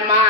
my mind.